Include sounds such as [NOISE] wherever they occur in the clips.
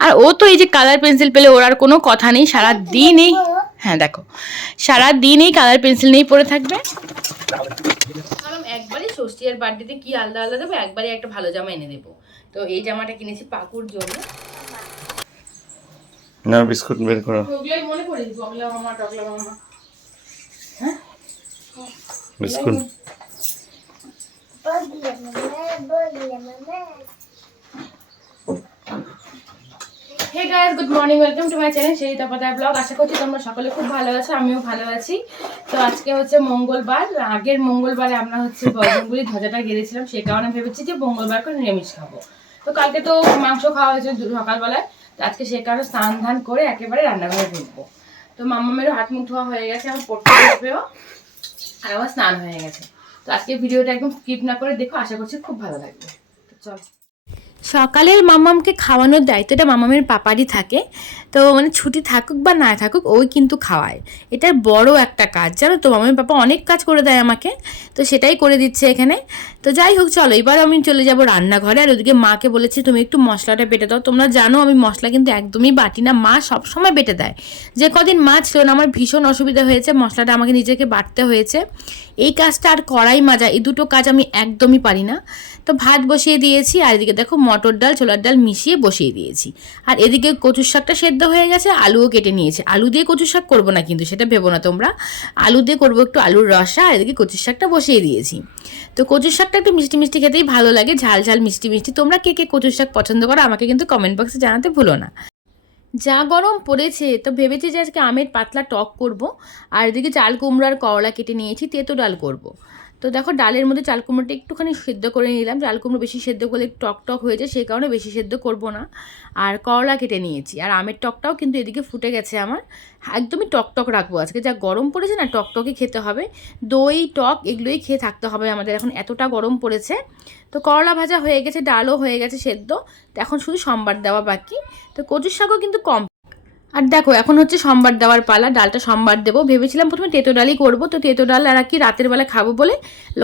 আর ও তো এই যে কালার পেন্সিল পেলে ওর আর কোনো কথা নেই সারা দিনই হ্যাঁ দেখো। সারা দিন এই কালার পেন্সিল নিয়েই পড়ে থাকবে। একবারই ষষ্ঠী আর বার্থডেতে কি আলাদা আলাদা দেবো? একবারই একটা ভালো জামা এনে দেবো। তো এই জামাটা কিনেছি পাকুর জন্য। না বিস্কুট বের করো। ওগুলোই মনে বগলা মামা টগলা মামা biscuit. Hey guys good morning welcome to my channel সেই তাপাতা ব্লগ আশা করছি তোমরা সকলে খুব ভালো আছো আমিও ভালো আছি। তো আজকে হচ্ছে মঙ্গলবার আগের মঙ্গলবারে আমরা হচ্ছে [LAUGHS] বজরঙ্গুলি ধ্বজাটা গেড়েছিলাম সেই কারণে ভেবেছি যে মঙ্গলবার করে নিরামিষ খাব। তো কালকে তো মাংস খাওয়া হয়েছে সকালবেলায় তো আজকে সে কারণে স্নান ধান করে একেবারে রান্নাঘরে ঢুকবো। তো মাম্মামেরও হাত মুখ ধোয়া হয়ে গেছে আমার পড়তে বসবেও আর আমার স্নান হয়ে গেছে। তো আজকে ভিডিওটা একদম স্কিপ না করে দেখো আশা করছি খুব ভালো লাগবে। তো চল। সকালের মামামকে খাওয়ানোর দায়িত্বটা মামামের পাপারই থাকে। তো মানে ছুটি থাকুক বা না থাকুক, ওই কিন্তু খাওয়ায়। এটার বড় একটা কাজ, জানো তো? মামামের পাপা অনেক কাজ করে দেয় আমাকে, তো সেটাই করে দিচ্ছে এখানে। তো যাই হোক, চলো, এবার আমি চলে যাব রান্নাঘরে। আর ওদিকে মাকে বলেছি, তুমি একটু মশলাটা বেটে দাও। তোমরা জানো, আমি মশলা কিন্তু একদমই বাটি না, মা সবসময় বেটে দেয়। যে কদিন মা ছিল না, আমার ভীষণ অসুবিধা হয়েছে, মশলাটা আমাকে নিজেকে বাটতে হয়েছে। এই কাজটা আর করাই মাজা, এই দুটো কাজ আমি একদমই পারি না। তো ভাত বসিয়ে দিয়েছি, আর এদিকে দেখো মটর ডাল, ছোলার ডাল মিশিয়ে বসিয়ে দিয়েছি। আর এদিকে কচুর শাকটা সেদ্ধ হয়ে গেছে, আলুও কেটে নিয়েছি। আলু দিয়ে কচুর শাক করব না কিন্তু, সেটা ভেবো না তোমরা। আলু দিয়ে করব একটু আলুর রসা, আর এদিকে কচুর শাকটা বসিয়ে দিয়েছি। তো কচুর শাকটা একটু মিষ্টি মিষ্টি খেতেই ভালো লাগে, ঝাল ঝাল মিষ্টি মিষ্টি। তোমরা কে কে কচুর শাক পছন্দ করো আমাকে কিন্তু কমেন্ট বক্সে জানাতে ভুলো না। যা গরম পড়েছে, তো ভেবেছি যে আজকে আমের পাতলা টক করব, আর এদিকে চাল কুমড়ো আর করলা কেটে নিয়েছি, তেতো ডাল করব। তো দেখো ডালের মধ্যে চাল কুমড়োটা একটুখানি সেদ্ধ করে নিলাম। চাল কুমড়ো বেশি সেদ্ধ করলে টক টক হয়ে যায় সেই কারণে বেশি সেদ্ধ করব না। আর করলা কেটে নিয়েছি। আর আমের টকটাও কিন্তু এদিকে ফুটে গেছে আমার। একদমই টক টক রাখব আজকে। যা গরম পড়েছে না, টক টকই খেতে হবে। দই, টক এগুলোই খেয়ে থাকতে হবে আমাদের। এখন এতটা গরম পড়েছে। তো করলা ভাজা হয়ে গেছে, ডালও হয়ে গেছে সেদ্ধ। তো এখন শুধু সম্বার দেওয়া বাকি। তো কচুর শাকও কিন্তু কম। আর দেখো, এখন হচ্ছে সম্বার দেওয়ার পালা, ডালটা সম্বার দেবো। ভেবেছিলাম প্রথমে তেতো ডালই করব, তো তেতো ডাল আর কি রাতের বেলা খাব বলে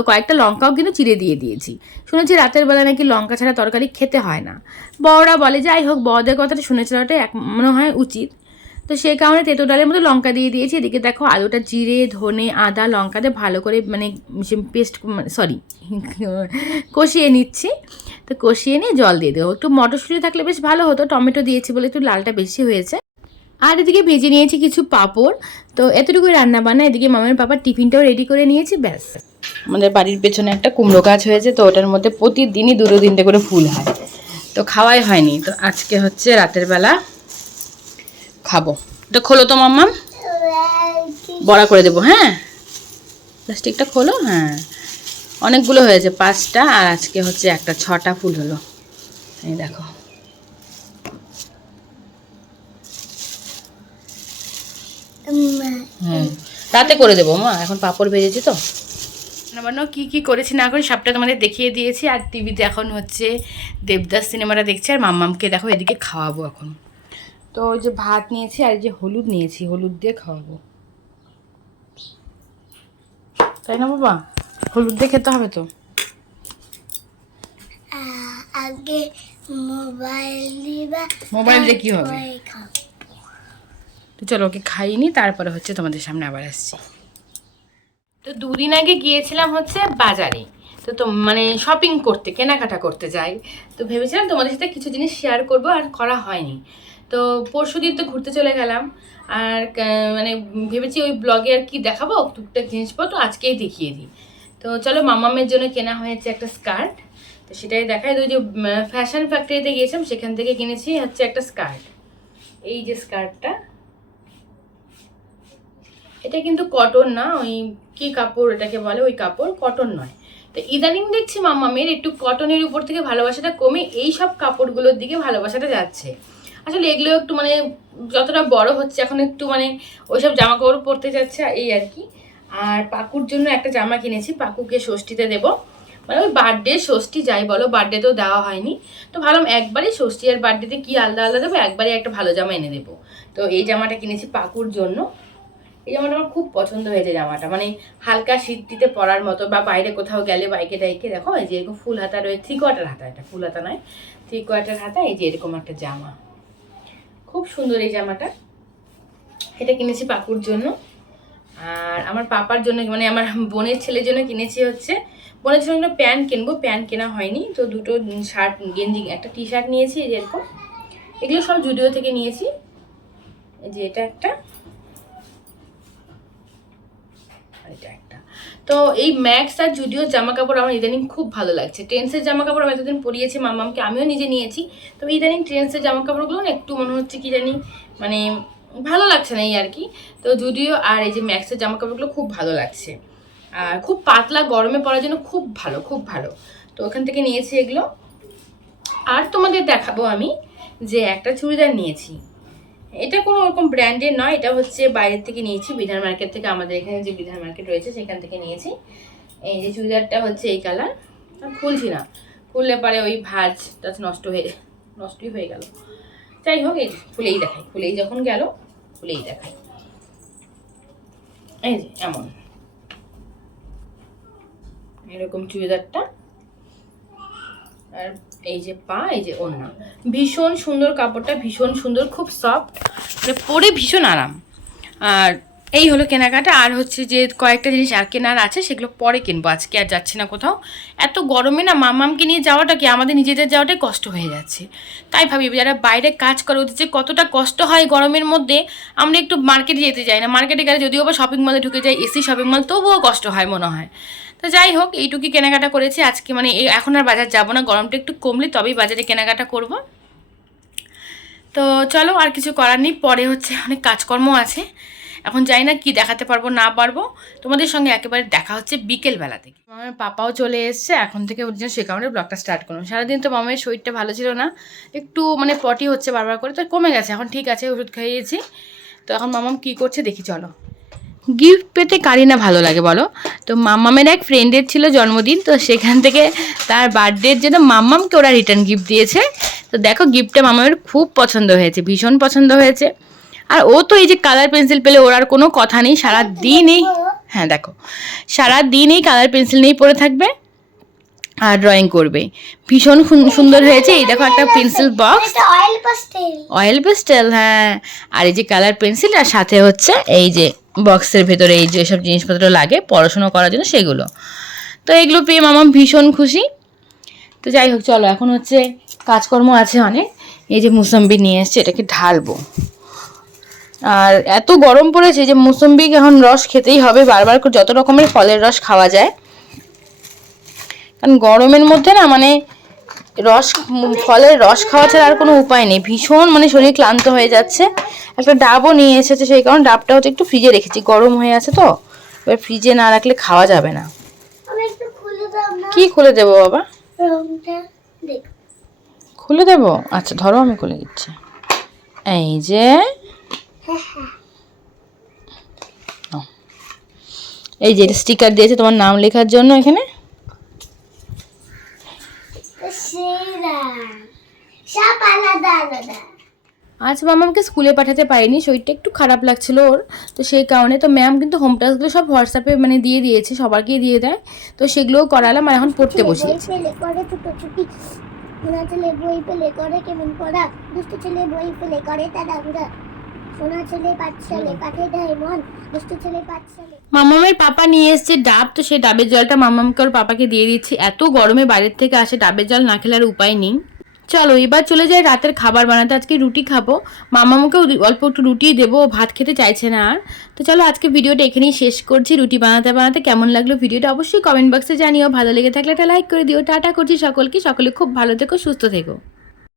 কয়েকটা লঙ্কাও কিন্তু চিড়ে দিয়ে দিয়েছি। শুনেছি রাতের বেলা নাকি লঙ্কা ছাড়া তরকারি খেতে হয় না। বড়রা বলে, যাই হোক, বড়দের কথাটা শুনে চলাটা এক মনে হয় উচিত। তো সেই কারণে তেতো ডালের মধ্যে লঙ্কা দিয়ে দিয়েছি। এদিকে দেখো, আলুটা জিরে, ধনে, আদা লঙ্কা দিয়ে ভালো করে মানে পেস্ট সরি, কষিয়ে নিচ্ছি। তো কষিয়ে নিয়ে জল দিয়ে দেবো। একটু মটরশুঁটি থাকলে বেশ ভালো হতো, টমেটো দিয়েছি বলে একটু লালটা বেশি হয়েছে। আর এদিকে ভেজে নিয়েছি কিছু পাঁপড়। তো এতটুকুই রান্না বান্না, এদিকে মামার পাপার টিফিনটাও রেডি করে নিয়েছি, ব্যাস। আমাদের বাড়ির পেছনে একটা কুমড়ো গাছ হয়েছে, তো ওটার মধ্যে প্রতিদিনই দুটো তিনটে করে ফুল হয়। তো খাওয়াই হয়নি, তো আজকে হচ্ছে রাতের বেলা খাব। এটা খোলো তো মাম্মাম। বড়া করে দেবো হ্যাঁ? প্লাস্টিকটা খোলো হ্যাঁ। অনেকগুলো হয়েছে, পাঁচটা, আর আজকে হচ্ছে একটা, ছটা ফুল হলো। এই দেখো। হুম। রাতে করে দেবো মা। এখন পাপড় ভেজেছি তো। রান্নাবান্না কী কী করেছি না করে সবটা তোমাদের দেখিয়ে দিয়েছি। আর টিভিতে এখন হচ্ছে দেবদাস সিনেমাটা দেখছি আর মাম্মামকে দেখো এদিকে খাওয়াবো এখন। তো ওই যে ভাত নিয়েছি আর যে হলুদ নিয়েছি হলুদ দিয়ে খাওয়াবো। তাই না বাবা? হলুদ দিয়ে খেতে হবে তো? আগে মোবাইল মোবাইল দিয়ে কি হবে। তো চলো ওকে খাইনি তারপরে হচ্ছে তোমাদের সামনে আবার আসছি। তো দুদিন আগে গিয়েছিলাম হচ্ছে বাজারে। তো তো মানে শপিং করতে, কেনাকাটা করতে যাই। তো ভেবেছিলাম তোমাদের সাথে কিছু জিনিস শেয়ার করব আর করা হয়নি। তো পরশু দিন তো ঘুরতে চলে গেলাম। আর মানে ভেবেছি ওই ব্লগে আর কি দেখাবো, টুকটাক জিনিসপত্র আজকেই দেখিয়ে দিই। তো চলো মামামের জন্য কেনা হয়েছে একটা স্কার্ট তো সেটাই দেখাই, তো যে ফ্যাশন ফ্যাক্টরিতে গিয়েছিলাম, সেখান থেকে কিনেছি হচ্ছে একটা স্কার্ট এই যে স্কার্টটা এটা কিন্তু কটন না, ওই কি কাপড় এটাকে বলে, ওই কাপড় কটন নয়। তো ইদানিং দেখছি মামামের একটু কটনের উপর থেকে ভালোবাসাটা কমে এই সব কাপড়গুলোর দিকে ভালোবাসাটা যাচ্ছে। আসলে এগুলো একটু মানে যতটা বড় হচ্ছে, এখন একটু মানে ওইসব জামা কাপড় পরতে যাচ্ছে, এই আর কি। আর পাকুর জন্য একটা জামা কিনেছি, পাকুকে ষষ্ঠীতে দেবো। মানে ওই বার্থডে ষষ্ঠী, যাই বলো বার্থডে তো দেওয়া হয়নি। তো ভাবলাম একবারই ষষ্ঠী আর বার্থডেতে কি আলাদা আলাদা দেবো, একবারই একটা ভালো জামা এনে দেবো। তো এই জামাটা কিনেছি পাকুর জন্য। এই জামাটা আমার খুব পছন্দ হয়েছে জামাটা। মানে হালকা শীতটিতে পরার মতো বা বাইরে কোথাও গেলে বাইকে টাইকে দেখো, এই যে এরকম ফুল হাতা রয়েছে থ্রি কোয়ার্টার হাতা, এটা ফুল হাতা নয় থ্রি কোয়ার্টার হাতা, এই যে এরকম একটা জামা। খুব সুন্দর এই জামাটা। এটা কিনেছি পাকুর জন্য। আর আমার পাপার জন্য মানে আমার বোনের ছেলের জন্য কিনেছি হচ্ছে বোনের জন্য একটা প্যান্ট কিনবো, প্যান্ট কেনা হয়নি। তো দুটো শার্ট, গেঞ্জি, একটা টি শার্ট নিয়েছি, এই যে এরকম। এগুলো সব জুডিও থেকে নিয়েছি। এই যে এটা একটা। এটা একটা তো এই ম্যাক্স আর জুডিও জামা কাপড় আমার ইদানিং খুব ভালো লাগছে। ট্রেন্সের জামা কাপড় আমি এতদিন পরিয়েছি, মামামকে আমিও নিজে নিয়েছি। তবে ইদানিং ট্রেন্সের জামা কাপড়গুলো না একটু মনে হচ্ছে কি জানি মানে ভালো লাগছে না এই আর কি। তো জুডিও আর এই যে ম্যাক্সের জামা কাপড়গুলো খুব ভালো লাগছে। আর খুব পাতলা, গরমে পরার জন্য খুব ভালো খুব ভালো। তো ওখান থেকে নিয়েছি এগুলো। আর তোমাদের দেখাবো আমি যে একটা চুড়িদার নিয়েছি। এটা কোনো রকম ব্র্যান্ডের নয়, এটা হচ্ছে বাইরের থেকে নিয়েছি, বিধান মার্কেট থেকে আমাদের এখানে যে বিধান মার্কেট রয়েছে সেখান থেকে নিয়েছি। এই যে চুড়িদারটা হচ্ছে এই কালার খুলছি না। খুললে পরে ওই ভাজটা নষ্ট হয়ে, নষ্টই হয়ে গেল। যাই হোক, এই খুলেই দেখাই, খুলেই যখন গেল, খুলেই দেখাই। এই যে, এমন। এরকম চুড়িদারটা। আর এই যে পা, এই যে ওড়না। ভীষণ সুন্দর কাপড়টা, ভীষণ সুন্দর, খুব সফট মানে পরে ভীষণ আরাম। আর এই হলো কেনাকাটা, আর হচ্ছে যে কয়েকটা জিনিস আর কেনার আছে, সেগুলো পরে কিনবো। আজকে আর যাচ্ছি না কোথাও। এত গরমে না মামামকে নিয়ে যাওয়াটা কি, আমাদের নিজেদের যাওয়াটাই কষ্ট হয়ে যাচ্ছে। তাই ভাবি, যারা বাইরে কাজ করে, ওদের যে কতটা কষ্ট হয় গরমের মধ্যে, আমরা একটু মার্কেটে যেতে যাই না। মার্কেটে গেলে যদিও বা শপিং মলে ঢুকে যাই এসি শপিং মল তবুও কষ্ট হয় মনে হয়। তো যাই হোক, এইটুকুই কেনাকাটা করেছি। আজকে মানে এখন আর বাজার যাব না, গরমটা একটু কমলে তবেই বাজারে কেনাকাটা করব। তো চলো, আর কিছু করার নেই, পরে হচ্ছে অনেক কাজকর্ম আছে। এখন জানি না কি দেখাতে পারব, না পারব, তোমাদের সঙ্গে একেবারে দেখা হচ্ছে বিকেলবেলা থেকে। মামার পাপাও চলে এসছে, এখন থেকে ওর জন্য সে কারণে ব্লগটা স্টার্ট করুন সারাদিন তো মামের শরীরটা ভালো ছিল না, একটু মানে পটি হচ্ছে বারবার করে, তো কমে গেছে, এখন ঠিক আছে, ওষুধ খাইয়েছি। তো এখন মামাম কী করছে দেখি, চলো। গিফট পেতে কারি না ভালো লাগে বলো? তো মাম্মামের এক ফ্রেন্ডের ছিল জন্মদিন তো সেখান থেকে তার বার্থডের জন্য মাম্মামকে ওরা রিটার্ন গিফট দিয়েছে। তো দেখো গিফটটা মামামের খুব পছন্দ হয়েছে ভীষণ পছন্দ হয়েছে। আর ও তো এই যে কালার পেন্সিল পেলে ওর আর কোনো কথা নেই সারা দিন এই হ্যাঁ দেখো। সারা দিন এই কালার পেন্সিল নিয়েই পড়ে থাকবে আর ড্রয়িং করবে। ভীষণ সুন- সুন্দর হয়েছে। এই দেখো একটা pencil box oil oil pastel হ্যাঁ। আর এই যে কালার পেন্সিল আর সাথে হচ্ছে এই যে বক্সের ভেতরে এই যেসব জিনিসপত্র লাগে, পড়াশুনো করার জন্য সেগুলো। তো এগুলো পেয়ে মামা ভীষণ খুশি। তো যাই হোক, চলো, এখন হচ্ছে কাজকর্ম আছে অনেক। এই যে মুসম্বি নিয়ে এসছে, এটাকে ঢালবো। আর এত গরম পড়েছে যে মুসম্বি এখন রস খেতেই হবে, বারবার করে যত রকমের ফলের রস খাওয়া যায়। কারণ গরমের মধ্যে না মানে রস ফলের রস খাওয়া ছাড়া আর কোনো উপায় নেই। ভীষণ মানে শরীর ক্লান্ত হয়ে যাচ্ছে। একটা ডাবও নিয়ে এসেছে সেই কারণে ডাবটা হচ্ছে একটু ফ্রিজে রেখেছি। গরম হয়ে আছে তো। এবার ফ্রিজে না রাখলে খাওয়া যাবে না। কি খুলে দেবো বাবা? খুলে দেবো? আচ্ছা ধরো আমি খুলে দিচ্ছি। এই যে। এই যে স্টিকার দিয়েছে তোমার নাম লেখার জন্য এখানে সেরা সব আলাদা আলাদা। আজ মামাকে স্কুলে পাঠাতে পারিনি শরীরটা একটু খারাপ লাগছিল ওর। তো সেই কারণে তো ম্যাম কিন্তু হোম টাস্কগুলো সব হোয়াটসঅ্যাপে মানে দিয়ে দিয়েছে সবারকেই দিয়ে দেয়। তো সেগুলোও করালাম আর এখন পড়তে বসে। ছেলে বই পেলে করে কেমন পড়া? দুষ্ট ছেলে বই পেলে করে তাড়াহুড়া। সোনা মামামের পাপা নিয়ে এসেছে ডাব, তো সেই ডাবের জলটা মামামকে ওর পাপাকে দিয়ে দিচ্ছি। এত গরমে বাইরের থেকে আসে ডাবের জল, না খেলে আর উপায় নেই। চলো, এবার চলে যাই রাতের খাবার বানাতে। আজকে রুটি খাব। মামামকেও অল্প একটু রুটি দেবো ভাত খেতে চাইছে না আর। তো চলো, আজকে ভিডিওটা এখানেই শেষ করছি। রুটি বানাতে বানাতে কেমন লাগল ভিডিওটা অবশ্যই কমেন্ট বক্সে জানিও। ভালো লেগে থাকলে একটা লাইক করে দিও। টাটা করছি সকলকে। সকলে খুব ভালো থেকো, সুস্থ থেকো।